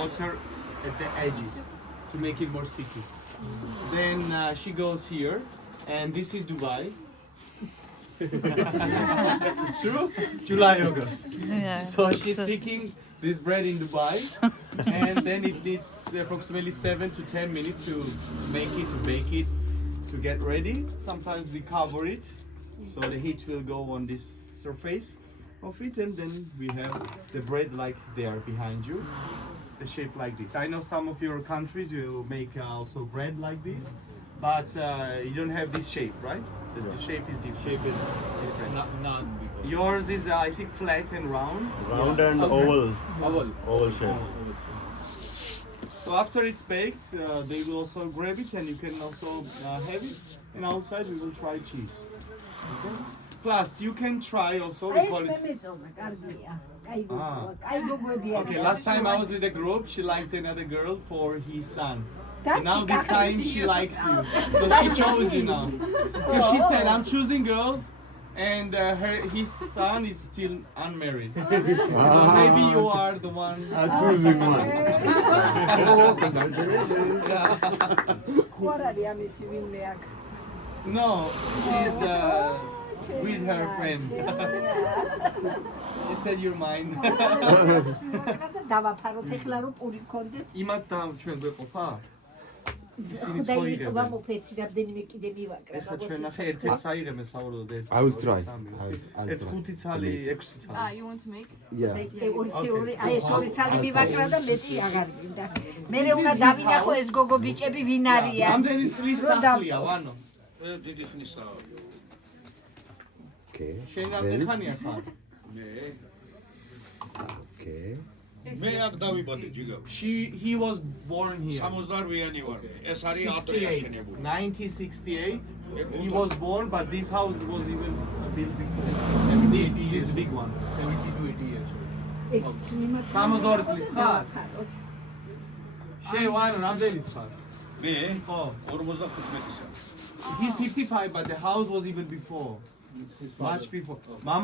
water at the edges to make it more sticky. Then she goes here, and this is Dubai. True? July, August. Yeah. So she's sticking this bread in Dubai, and then it needs approximately 7 to 10 minutes to make it, to bake it, to get ready. Sometimes we cover it, so the heat will go on this surface of it, and then we have the bread like there behind you, the shape like this. I know some of your countries you make also bread like this, but you don't have this shape, right? The shape is different. Naan. Yours is, I think, flat and round. Round and oval. Oval shape. So after it's baked, they will also grab it, and you can also have it. And outside we will try cheese. Okay? Plus, you can try also. We call it. Okay, last time I was with a group, she liked another girl for his son. So now this time she likes you. So she chose you now. Because she said, I'm choosing girls, and his son is still unmarried. So maybe you are the one. Choosing one. No, she's with her friend. She said you're mine. იმათ და ჩვენ გვეყოფა? ისინი წოიღებენ. ეხლა ჩვენ ახლა ერთ-ერთს აიღებენ საუბრობთ ერთ. I will try. ერთ 5 ცალი, 6 ცალი. You want to make? Yeah. აი ეს ორი ცალი მივაკრა და მეტი აღარ გინდა. მე უნდა დავინახო ეს გოგო ბიჭები ვინ არიან. რამდენი წლის სახლია, ვანო? დიდი ხნისაა. Okay. შენ რამდენი ხანია ხარ? Okay. მე აქ დავიბადე ჯიგავში. He was born here. 68-იანი ვარ. ეს არის ადრე 68, აშენებული. 1968. He was born, but this house was even built before. This big one. 70-80 years. 62 წლის ხარ? შენ ვანო რამდენის ხარ? მე ხო. 45 წელია. He's 55, but the house was even before. Much before.